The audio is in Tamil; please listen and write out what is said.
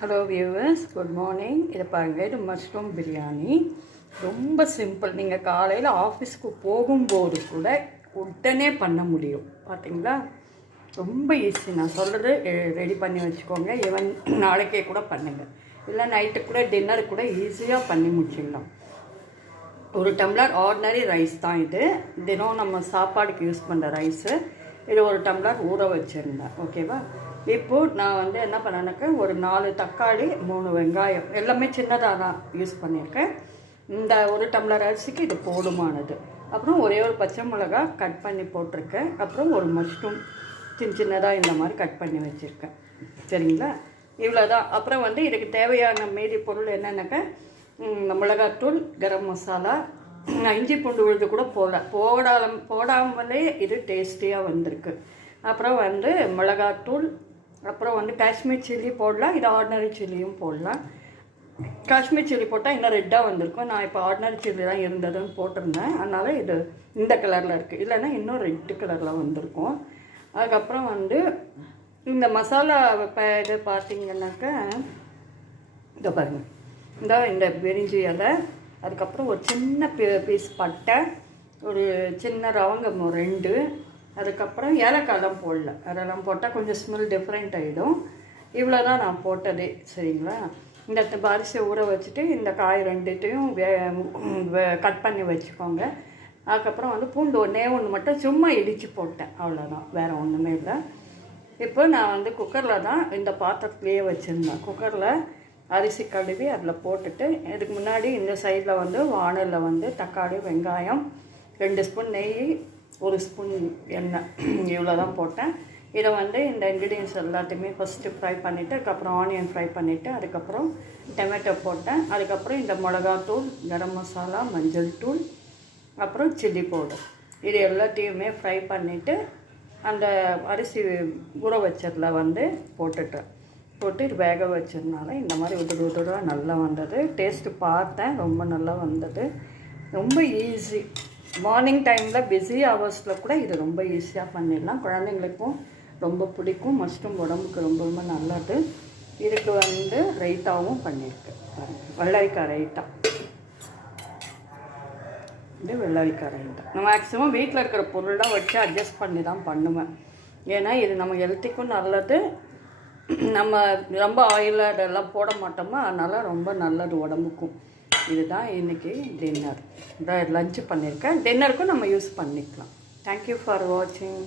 Hello viewers, good morning. இதை பாருங்கள், இது மஷ்ரூம் பிரியாணி. ரொம்ப சிம்பிள். நீங்கள் காலையில் ஆஃபீஸ்க்கு போகும்போது கூட உடனே பண்ண முடியும். பார்த்தீங்களா, ரொம்ப ஈஸி. நான் சொல்கிறது ரெடி பண்ணி வச்சுக்கோங்க. ஈவன் நாளைக்கே கூட பண்ணுங்கள், இல்லை நைட்டுக்கு கூட டின்னர் கூட ஈஸியாக பண்ணி முடிச்சிடலாம். ஒரு டம்ளர் ஆர்டினரி ரைஸ் தான் இது. தினம் நம்ம சாப்பாடுக்கு யூஸ் பண்ணுற ரைஸு. இது ஒரு டம்ளர் ஊற வச்சுருந்தேன். ஓகேவா? இப்போது நான் என்ன பண்ணேன்னாக்கா, ஒரு 4 தக்காளி, 3 வெங்காயம், எல்லாமே சின்னதாக தான் யூஸ் பண்ணியிருக்கேன். இந்த ஒரு டம்ளர் அரிசிக்கு இது போதுமானது. அப்புறம் ஒரே ஒரு பச்சை மிளகா கட் பண்ணி போட்டிருக்கேன். அப்புறம் ஒரு மஷ்ரூம் சின்னதாக இந்த மாதிரி கட் பண்ணி வச்சுருக்கேன். சரிங்களா? இவ்வளோதான். அப்புறம் இதுக்கு தேவையான மீதி பொருள் என்னென்னாக்கா, மிளகாத்தூள், கரம் மசாலா, இஞ்சி பூண்டு விழுது கூட போடாமலே இது டேஸ்டியாக வந்திருக்கு. அப்புறம் மிளகாத்தூள், அப்புறம் காஷ்மீர் சில்லி போடலாம். இது ஆர்டினரி சில்லியும் போடலாம். காஷ்மீர் சில்லி போட்டால் இன்னும் ரெட்டாக வந்திருக்கும். நான் இப்போ ஆர்டினரி சில்லி தான் இருந்ததுன்னு போட்டிருந்தேன். அதனால் இது இந்த கலரில் இருக்குது. இல்லைன்னா இன்னும் ரெட்டு கலரில் வந்திருக்கும். அதுக்கப்புறம் இந்த மசாலா இது பார்த்திங்கன்னாக்கா, இதை பாருங்கள், இந்த பிரிஞ்சி இலை, அதுக்கப்புறம் ஒரு சின்ன பீஸ் பட்டை, ஒரு சின்ன ரவங்கம் 2, அதுக்கப்புறம் ஏலக்காயெல்லாம் போடல. அதெல்லாம் போட்டால் கொஞ்சம் ஸ்மெல் டிஃப்ரெண்ட் ஆகிடும். இவ்வளோ தான் நான் போட்டதே. சரிங்களா? இந்த அரிசியை ஊற வச்சுட்டு இந்த காய் ரெண்டுத்தையும் கட் பண்ணி வச்சுக்கோங்க. அதுக்கப்புறம் பூண்டு ஒன்று மட்டும் சும்மா இடித்து போட்டேன். அவ்வளோதான், வேறு ஒன்றுமே இல்லை. இப்போ நான் குக்கரில் தான் இந்த பாத்திரத்துலேயே வச்சுருந்தேன். குக்கரில் அரிசி கழுவி அதில் போட்டுட்டு, இதுக்கு முன்னாடி இந்த சைடில் வானலில் தக்காளி, வெங்காயம், 2 ஸ்பூன் நெய், 1 ஸ்பூன் எண்ணெய், இவ்வளோ தான் போட்டேன். இதை இந்த இன்க்ரீடியன்ஸ் எல்லாத்தையுமே ஃபஸ்ட்டு ஃப்ரை பண்ணிவிட்டு, அதுக்கப்புறம் ஆனியன் ஃப்ரை பண்ணிவிட்டு, அதுக்கப்புறம் டொமேட்டோ போட்டேன். அதுக்கப்புறம் இந்த மிளகாத்தூள், கரம் மசாலா, மஞ்சள் தூள், அப்புறம் சில்லி பவுடர், இது எல்லாத்தையுமே ஃப்ரை பண்ணிவிட்டு அந்த அரிசி ஊற வச்சதில் போட்டு இது வேக வச்சதுனால இந்த மாதிரி உதுடாக நல்லா வந்தது. டேஸ்ட்டு பார்த்தேன், ரொம்ப நல்லா வந்தது. ரொம்ப ஈஸி. மார்னிங் டைமில் பிஸி ஹவர்ஸில் கூட இது ரொம்ப ஈஸியாக பண்ணிடலாம். குழந்தைங்களுக்கும் ரொம்ப பிடிக்கும். மஷ்ரூம் உடம்புக்கு ரொம்ப ரொம்ப நல்லது. இதுக்கு ரைத்தாவும் பண்ணியிருக்கேன். வெள்ளரிக்காய் ரைத்தா. இது வெள்ளரிக்காய் ரைத்தா. நான் மேக்ஸிமம் வீட்டில் இருக்கிற பொருள்லாம் வச்சு அட்ஜஸ்ட் பண்ணி தான் பண்ணுவேன். ஏன்னா இது நம்ம ஹெல்த்திக்கும் நல்லது. நம்ம ரொம்ப ஆயில் அதெல்லாம் போட மாட்டோமா, அதனால் ரொம்ப நல்லது உடம்புக்கும். இதுதான் இன்றைக்கி டின்னர். லஞ்சு பண்ணியிருக்கேன். டின்னருக்கும் நம்ம யூஸ் பண்ணிக்கலாம். தேங்க்யூ ஃபார் வாட்சிங்.